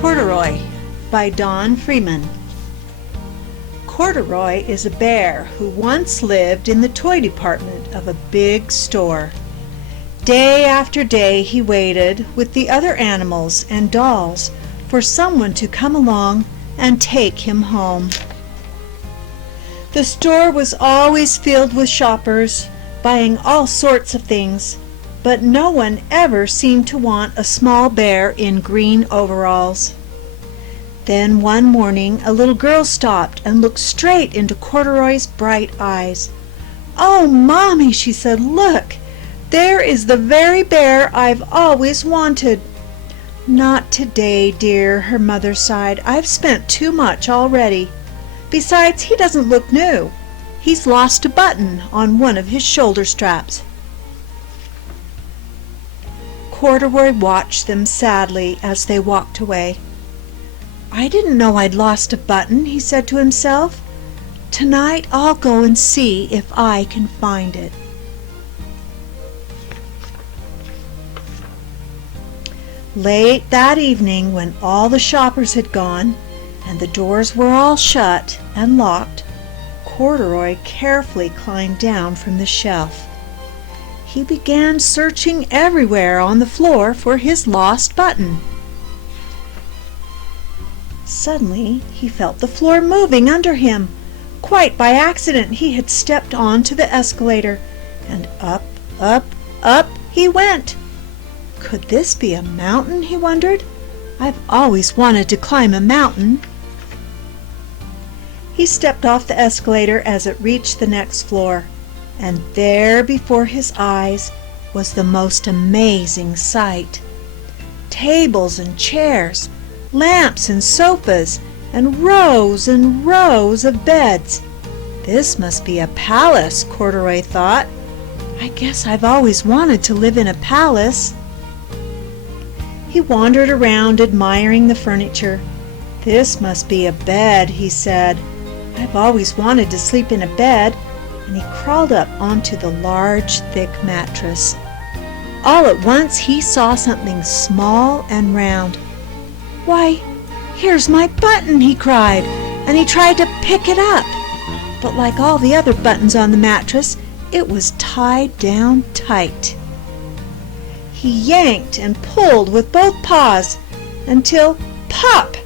Corduroy by Don Freeman. Corduroy is a bear who once lived in the toy department of a big store. Day after day he waited with the other animals and dolls for someone to come along and take him home. The store was always filled with shoppers buying all sorts of things, but no one ever seemed to want a small bear in green overalls. Then one morning a little girl stopped and looked straight into Corduroy's bright eyes. "Oh, Mommy," she said, "look! There is the very bear I've always wanted." "Not today, dear," her mother sighed. "I've spent too much already. Besides, he doesn't look new. He's lost a button on one of his shoulder straps." Corduroy watched them sadly as they walked away. "I didn't know I'd lost a button," he said to himself. "Tonight I'll go and see if I can find it." Late that evening, when all the shoppers had gone and the doors were all shut and locked, Corduroy carefully climbed down from the shelf. He began searching everywhere on the floor for his lost button. Suddenly he felt the floor moving under him. Quite by accident he had stepped onto the escalator, and up, up, up he went. Could this be a mountain, he wondered? I've always wanted to climb a mountain. He stepped off the escalator as it reached the next floor, and there before his eyes was the most amazing sight. Tables and chairs, lamps and sofas, and rows of beds. This must be a palace, Corduroy thought. I guess I've always wanted to live in a palace. He wandered around admiring the furniture. This must be a bed, he said. I've always wanted to sleep in a bed. And he crawled up onto the large, thick mattress. All at once he saw something small and round. "Why, here's my button!" he cried, and he tried to pick it up. But like all the other buttons on the mattress, it was tied down tight. He yanked and pulled with both paws until, pop!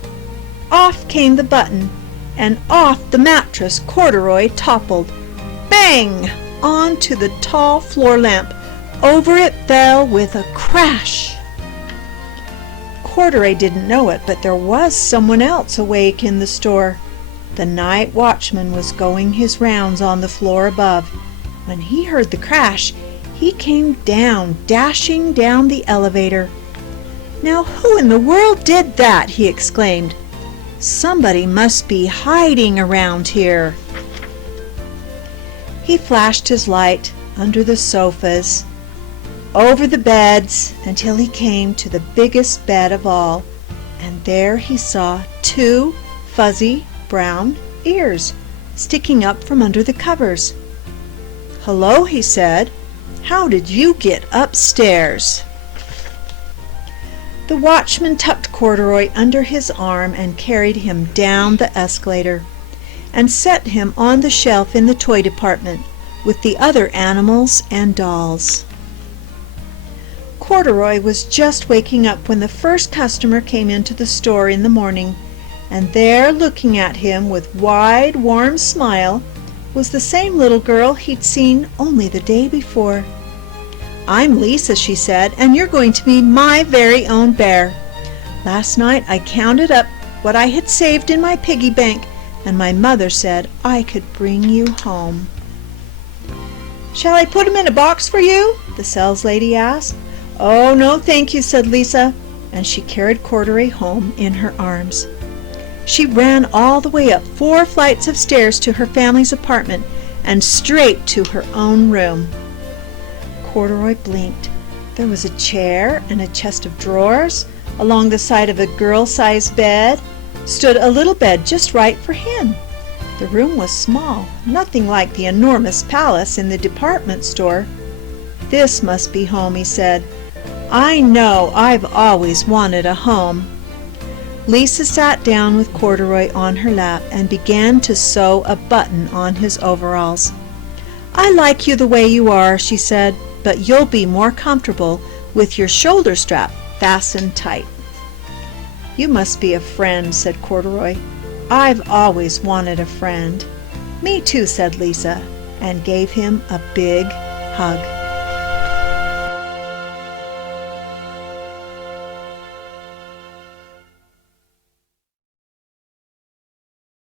Off came the button, and off the mattress Corduroy toppled. Bang! Onto the tall floor lamp. Over it fell with a crash. Corduroy didn't know it, but there was someone else awake in the store. The night watchman was going his rounds on the floor above. When he heard the crash, he came down, dashing down the elevator. "Now who in the world did that?" he exclaimed. "Somebody must be hiding around here." He flashed his light under the sofas, over the beds, until he came to the biggest bed of all, and there he saw two fuzzy brown ears sticking up from under the covers. "Hello," he said. "How did you get upstairs?" The watchman tucked Corduroy under his arm and carried him down the escalator and set him on the shelf in the toy department with the other animals and dolls. Corduroy was just waking up when the first customer came into the store in the morning, and there, looking at him with wide, warm smile, was the same little girl he'd seen only the day before. "I'm Lisa," she said, "and you're going to be my very own bear. Last night I counted up what I had saved in my piggy bank, and my mother said I could bring you home." "Shall I put him in a box for you?" the saleslady asked. "Oh, no, thank you," said Lisa, and she carried Corduroy home in her arms. She ran all the way up 4 flights of stairs to her family's apartment and straight to her own room. Corduroy blinked. There was a chair and a chest of drawers. Along the side of a girl-sized bed stood a little bed just right for him. The room was small, nothing like the enormous palace in the department store. "This must be home," he said. "I know I've always wanted a home." Lisa sat down with Corduroy on her lap and began to sew a button on his overalls. "I like you the way you are," she said, "but you'll be more comfortable with your shoulder strap fastened tight." "You must be a friend," said Corduroy. "I've always wanted a friend." "Me too," said Lisa, and gave him a big hug.